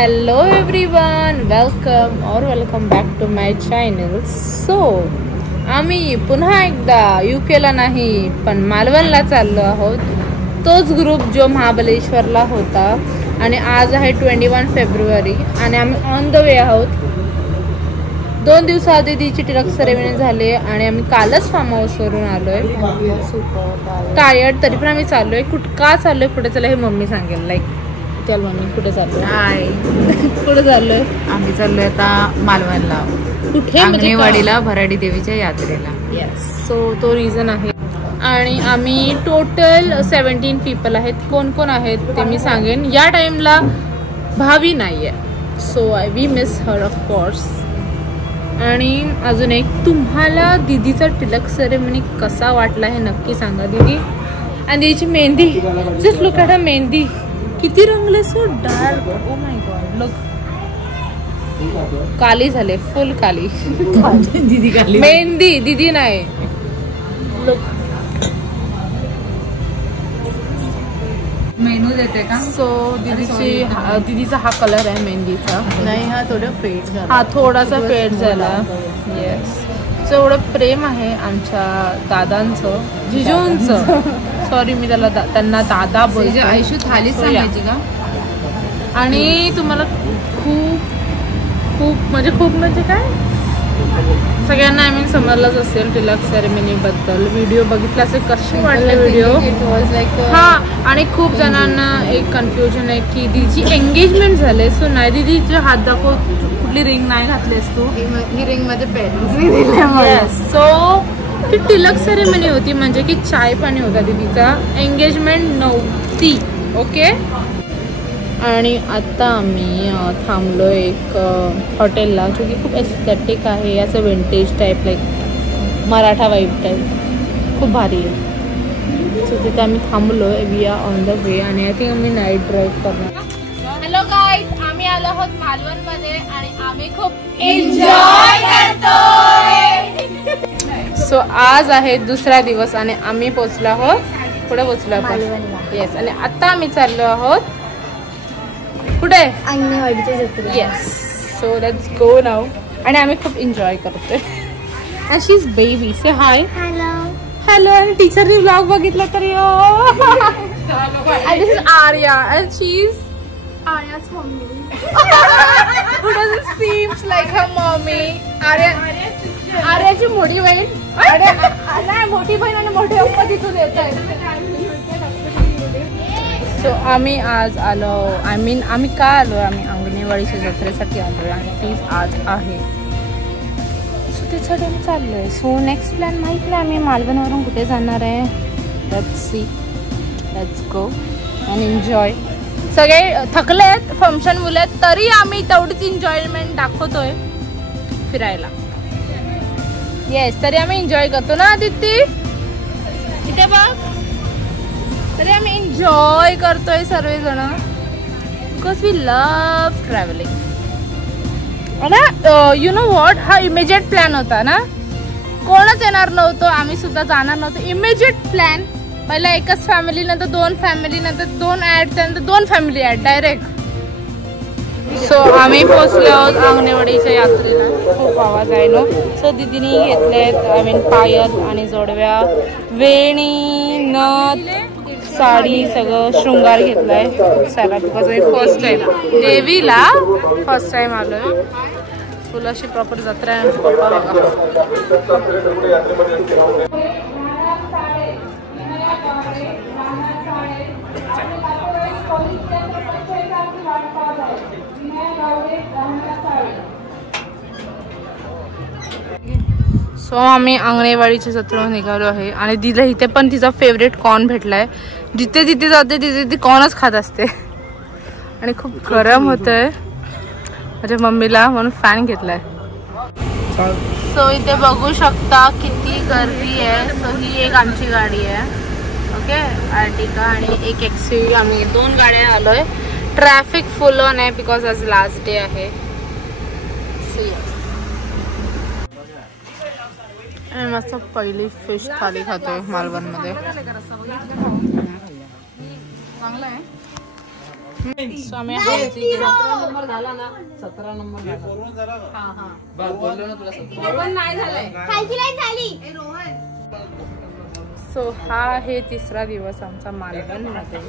Hello everyone, welcome back to my channel. So आम्ही पुन्हा एकदा यूकेला नाही पण मालवणला चाललो आहोत. तोच ग्रुप जो महाबळेश्वरला होता आणि आज आहे 21 फेब्रुवारी आणि आम्ही ऑन द वे आहोत. 2 दिवसाआधी तिची टिळक सेरेमनी झाली आणि आम्ही कालच फार्म हाऊसवरून आलोय. टायर्ड तरी पण आम्ही चाललोय. का चाललोय, कुठे चाललोय हे मम्मी सांगेल. लाईक चल मम्मी, कुठे चाललोय? हाय, कुठे चाललोय? आम्ही चाललोय आता मालवणला. कुठे? अंगणेवाडीला भराडी देवीच्या यात्रेला. येस, सो तो रिझन आहे. आणि आम्ही टोटल 17 पीपल आहेत. कोण कोण आहेत ते मी सांगेन. या टाइमला भावी नाही आहे, so we miss her of course. आणि अजून एक, तुम्हाला दीदीचा टिळक सेरेमनी कसा वाटला हे नक्की सांगा दीदी. आणि दीदीची mehndi, just look at a mehndi, किती रंगले, so dark. Oh my God, look. काली झाले, फुल काली. दीदी काली, मेहंदी दीदी नाही. लुक, मेनू देते का? सो दीदीचा हा कलर आहे मेहंदीचा. नाही, हा थोडं फेड झाला. हा थोडासा फेड झाला. येस, सो एवढं प्रेम आहे आमच्या दादांचं, जिजूंचं. सॉरी, मी त्यांना दादा बोलते. आयुष्य थालीच सांगायची का? आणि तुम्हाला खूप म्हणजे काय, सगळ्यांना आय मीन समजलंच असेल टिळक सेरेमनी बद्दल. व्हिडिओ बघितला असेल, कसे वाटले व्हिडिओ. हा, आणि खूप जणांना एक कन्फ्युजन आहे की दीदीची एंगेजमेंट झाले. सो नाही, दीदीचे हात दाखव, कुठली रिंग नाही घातलीस तू. ही रिंग मध्ये पेरेंट्स. सो ती टिळक सेरेमनी होती, म्हणजे की चाय पाणी होता दीदीचा. एंगेजमेंट नव्हती. ओके. आणि आता आम्ही थांबलो एक हॉटेलला, जो की खूप एस्थेटिक आहे. याचं vintage type, like Maratha vibe type, खूप भारी आहे. सो तिथे आम्ही थांबलो. We are on the way आणि आय थिंक आम्ही नाईट ड्राईव्ह करणार. हॅलो गाईज, आम्ही आलो आहोत मालवणमध्ये आणि आम्ही खूप एन्जॉय करतोय. सो आज आहे दुसरा दिवस आणि आम्ही पोचलो आहोत. कुठे पोचलो आपण? येस. आणि आता आम्ही चाललो आहोत कुठे? अंगणेवाडीच्या जत्रेला. Yes, so let's go now. आणि आम्ही खूप एन्जॉय करतोय. And she is baby. Say hi. Hello. Hello. आणि टीचरनी ब्लॉग बघितला तर this is Arya and she is आर्याच mummy. Who doesn't seems like her mommy. आर्याची मोठी बहीण. नाही, मोठी बहीण आणि मोठे पप्पा तिथून येत आहेत. सो आम्ही आज आलो, आम्ही का आलो, आम्ही अंगणेवाडीच्या जत्रेसाठी आलो आणि तीच आज आहे. सो त्यासाठी आम्ही चाललोय. सो नेक्स्ट प्लॅन माहीत नाही आम्ही मालवणवरून कुठे जाणार आहे. Let's see, let's go and enjoy. सगळे थकलेत, फंक्शन मुलेत, तरी आम्ही तेवढीच एन्जॉयमेंट दाखवतोय फिरायला. येस, तरी आम्ही एन्जॉय करतो ना आदित्य. इथे बघ, तरी आम्ही एन्जॉय करतोय सर्वजण, बिकॉज वी लव्ह ट्रॅव्हलिंग. आणि यु नो वॉट, हा इमिजिएट प्लॅन होता ना. कोणच येणार नव्हतं, आम्ही सुद्धा जाणार नव्हतो. Immediate plan. पहिला एकच फॅमिली, नंतर 2 फॅमिली, नंतर 2 ॲड, त्यानंतर 2 फॅमिली ॲड डायरेक्ट. सो आम्ही पोहोचलो आहोत अंगणेवाडीच्या यात्रेला. खूप आवाज आहे नो. सो दीदीनी घेतलेत आय मीन पायल आणि जोडव्या, वेणी, नथ, साडी, सगळं शृंगार घेतलाय खूप सारा. बिकॉज मी फर्स्ट टाइम देवीला फर्स्ट टाइम आलोय. फुल अशी प्रॉपर जत्रा आहे. सो आम्ही अंगणेवाडीच्या जत्रेवर निघालो आहे आणि दिला इथे पण तिचा फेवरेट कॉर्न भेटलाय. जिथे जिथे जाते तिथे ती कॉर्नच खात असते. आणि खूप गरम होतंय माझ्या मम्मीला, म्हणून फॅन घेतलाय. सो इथे बघू शकता किती गर्दी आहे. सो ही एक आमची गाडी आहे, ओके, आर्टिका, आणि एक एक्सयूव्ही. आम्ही 2 गाड्या आलोय. ट्रॅफिक फुल ऑन आहे बिकॉज आज लास्ट डे आहे. मस्त पहिली फिश थाली खातोय मालवणमध्ये. चांगलं आहे. सो आम्ही हळदी गेलो. नंबर झाला ना 17 नंबर झाला. हा बस बोललो ना तुला 17 पण नाही झालंय. खालची लाईन झाली. सो हा आहे तिसरा दिवस आमचा मालवणमध्ये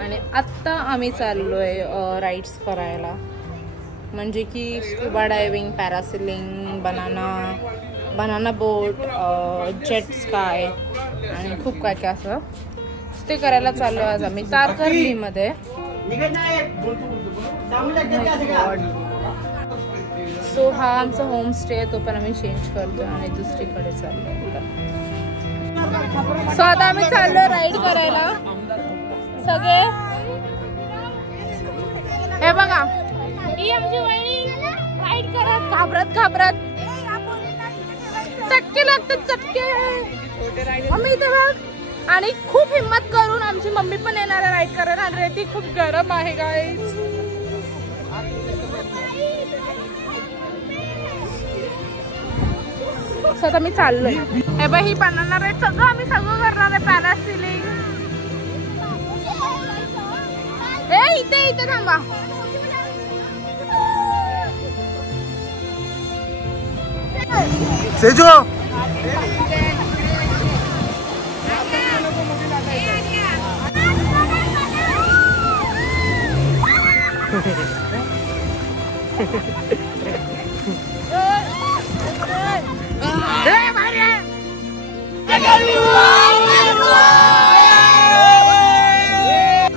आणि आत्ता आम्ही चाललोय राईड्स करायला, म्हणजे की scuba diving, parasailing, banana boat, jet sky आणि खूप काय काय असं ते करायला चाललो आज आम्ही तारकर्लीमध्ये. सो हा आमचा होमस्टे आहे, तो पण आम्ही चेंज करतो आणि दुसरीकडे चाललोय. सो आता आम्ही चाललो राईड करायला सगळे. हे बघा ही आमची वहिनी राईड करत घाबरत चटके लागतात चटके. मम्मी इथे बघ. आणि खूप हिम्मत करून आमची मम्मी पण येणार आहे राईड करायला आणि रेती खूप गरम आहे गाईज. आता मी चाललोय. हे बाई ही बनवणार आहे सगळं, आम्ही सगळं करणार आहे. पॅरासिलिंग इथे थांबा. सेजो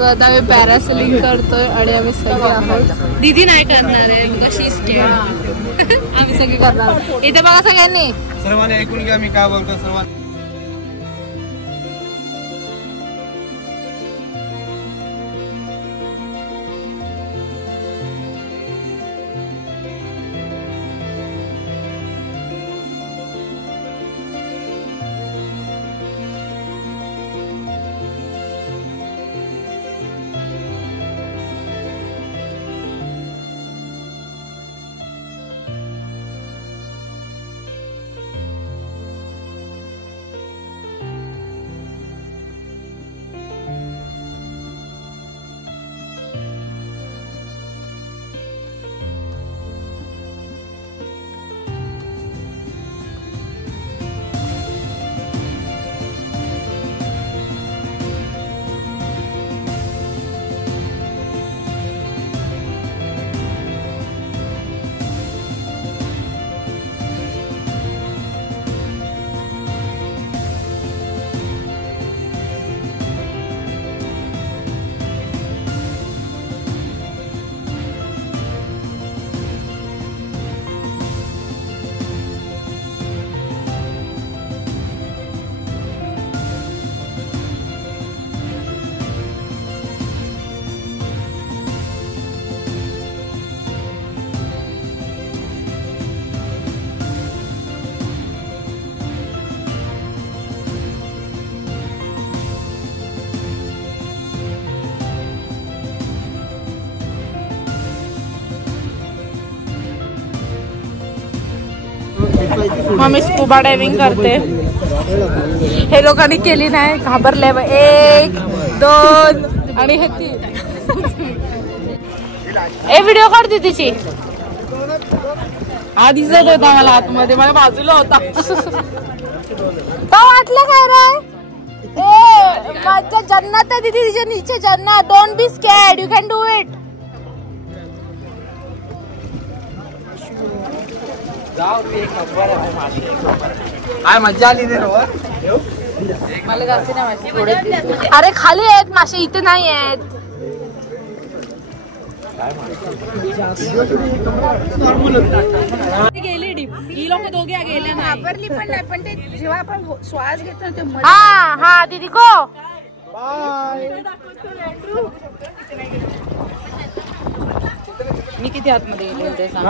आता आम्ही पॅरासेलिंग करतोय आणि आम्ही सगळे आहोत. दीदी नाही करणार आहे, आम्ही सगळे करणार. इथे बघा सगळ्यांनी, सर्वांनी ऐकून घ्या मी काय बोलतो. सर्वांनी मम्मी स्कुबा डायव्हिंग करते. हे लोकांनी केली नाही, घाबरले. 1 2 आणि हे 3. ए व्हिडिओ काढते तिची. हा दिसत होता मला आतमध्ये, मला बाजूला होता. तो वाटलं काय रे? ए माझ्या जन्नत आहे दीदी, तिच्या नीचे Jannat. Don't be scared, you can do it. काय मजा आली रे. मला जास्त नाही माहिती थोडे. अरे खाली आहेत मासे, इथे नाही आहेत. गेली डीप, ही लोक दोघे गेले नाही. घाबरली पण नाही, पण ते जेव्हा आपण श्वास घेतो ते हा दीदी को मी किती आतमध्ये गेले होते सांग.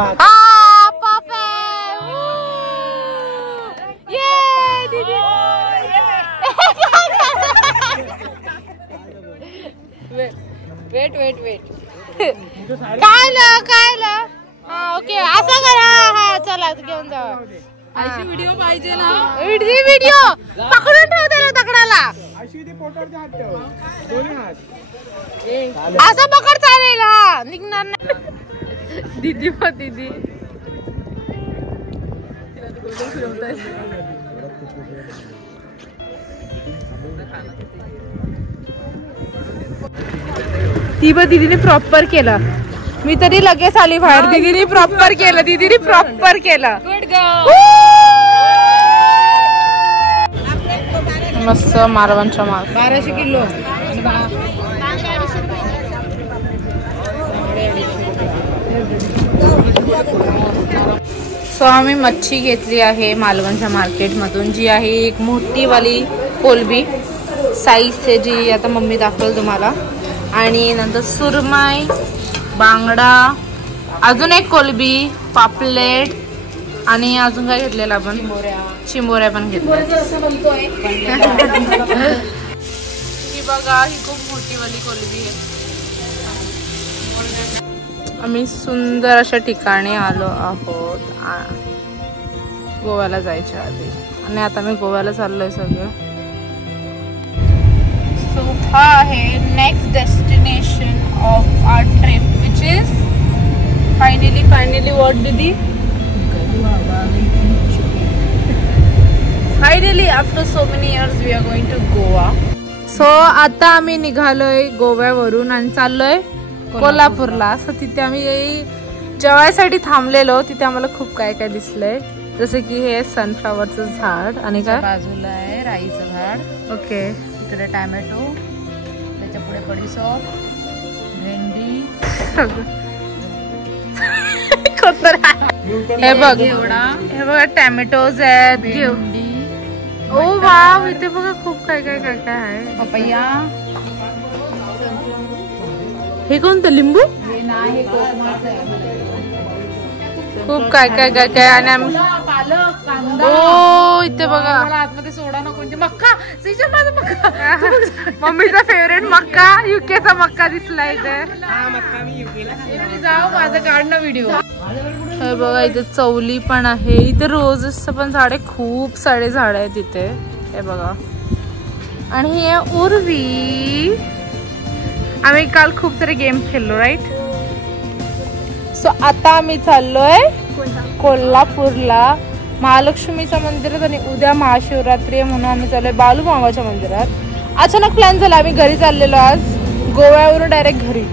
वेट काय ओके असं करा. हा चला घेऊन जा. व्हिडिओ पाहिजे ना. व्हिडिओ पकडून ठेव त्याला दगडाला. असं पकड चालेल हा निघणार नाही. दीदी मग दीदी ती बघ दीदीने प्रॉपर केलं. मी तरी लगेच आली बाहेर. दीदीने प्रॉपर केलं. दीदीने प्रॉपर केलं. मस्त मालवणच्या माल 1200 किलो. सो आम्ही मच्छी घेतली आहे मालवणच्या मार्केटमधून, जी आहे एक मोठी वाली कोलबी साईजचे, जी आता मम्मी दाखवेल तुम्हाला. आणि नंतर सुरमाई, बांगडा, अजून एक कोलबी, पापलेट आणि अजून काय घेतलेलं आपण? चिंबोऱ्या पण घेतल्या. ही बघा, ही खूप मोठी वाली कोलबी आहे. आम्ही सुंदर अशा ठिकाणी आलो आहोत गोव्याला जायच्या आधी. आणि आता मी गोव्याला चाललोय सगळं. सो हा आहे next destination of our trip, which is finally what दीदी? Finally after so many years we are going to Goa. So आता आम्ही निघालोय गोव्यावरून आणि चाललोय कोल्हापूरला. सो तिथे आम्ही जेवायसाठी थांबलेलो. तिथे आम्हाला खूप काय काय दिसलंय, जसं की हे सनफ्लावरचं झाड आणि काय बाजूला आहे राईचं झाड. ओके. इकडे टॅमॅटो, त्याच्या पुढे बडीशॉप, भेंडी, हे बघ हे बघा टॅमॅटोज आहेत. भेंडी, ओ वाव, इथे बघा खूप काय काय काय काय आहे. पपैया, हे कोणतं लिंबू? हे नाही कोकमाचं आहे. खूप काय काय काय काय. आणि आम्ही पालक, कांदा. ओ इथे बघा मला आतमध्ये सोडा नको. मक्का, सीजन माझा मक्का. मम्मीचा फेवरेट मक्का, युकेचा मक्का दिसला इथे. जाऊ माझं काढणं व्हिडिओ. हे बघा इथे चवली पण आहे. इथे रोजेसचं पण झाड आहे. खूप सारे झाड आहेत इथे. हे बघा. आणि ही आहे उर्वी. आम्ही काल खूप सारे गेम खेळलो राईट. सो आता आम्ही चाललोय कोल्हापूरला महालक्ष्मीच्या मंदिरात. आणि उद्या महाशिवरात्री आहे म्हणून आम्ही चाललोय बालूमामाच्या मंदिरात. अचानक प्लॅन झाला. आम्ही घरी चाललेलो आज, गोव्यावरून डायरेक्ट घरी.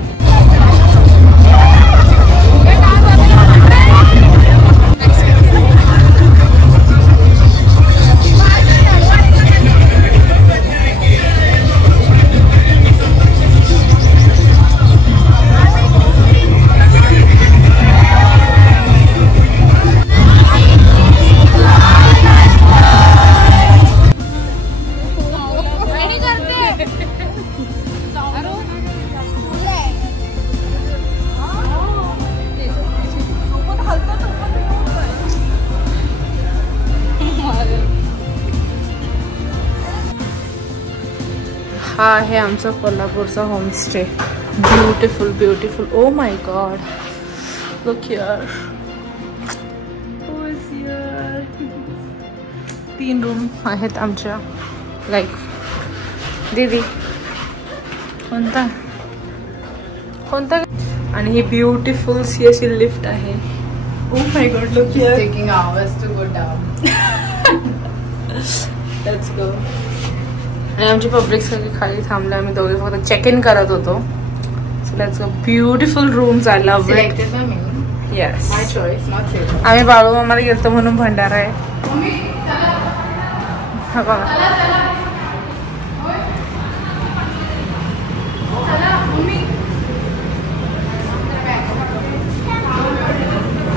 हा आहे आमचा कोल्हापूरचा homestay. Beautiful. Oh my God, look here. 3 room आहेत आमच्या. लाईक दीदी कोणता. आणि ही ब्युटिफुल सी अशी लिफ्ट आहे. Oh my God, look here. Taking hours to go down. Let's go. आणि आमची पब्लिक सगळी खाली थांबले. आम्ही दोघे फक्त चेक इन करत होतो. So let's go. Beautiful rooms. I love it. Selected by me. Yes, my choice, not safe. आम्ही बाळूमामाला गेलतो म्हणून भंडारा आहे. हा बघा.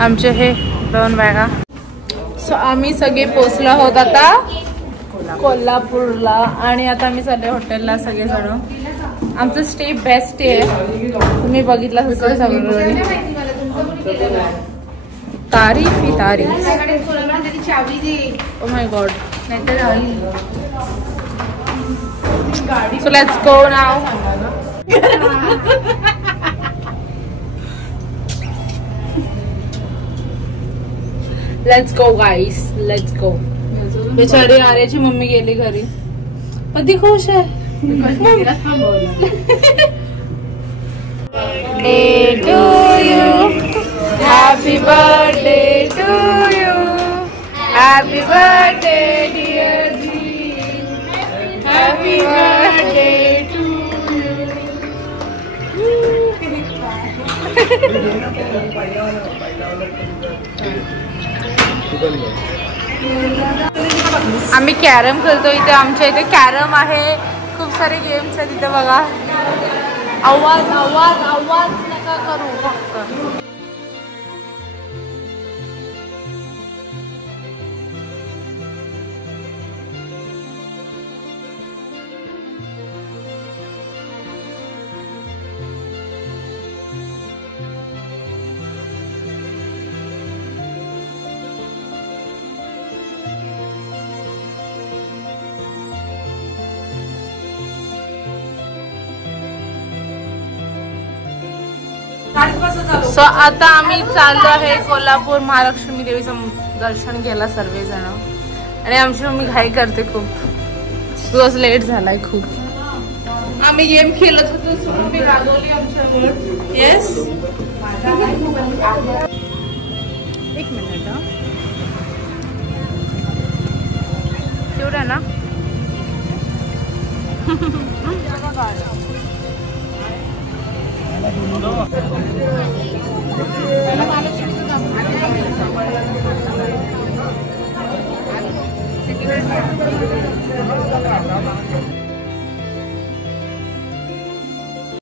आमचे हे 2 बॅगा. सो आम्ही सगळे पोचलो आहोत आता कोल्हापूरला. आणि आता आम्ही चालले हॉटेलला सगळेजण. आमचं स्टे बेस्ट आहे. तुम्ही बघितलं सगळं. तारीफ ही तारीफ. Oh my God. So let's go now. Let's go guys, let's go. बेचारी आर्याची मम्मी गेली घरी पण ती खुश आहे. Happy birthday to you. Happy birthday dear जी. हॅपी बर्थडे टू आम्ही कॅरम खेळतो इथे. आमच्या इथे कॅरम आहे. खूप सारे गेम्स आहेत इथे बघा. आवाज आवाज आवाज नका करू फक्त. सो आता आम्ही चाललो आहे कोल्हापूर महालक्ष्मी देवीचं दर्शन घ्यायला सर्वजण. आणि आमची मम्मी घाई करते खूप. दिवस लेट झालाय खूप. आम्ही गेम खेळत होतो सो मम्मी रागवली आमच्यावर. येस एक मिनिट तेवढा ना.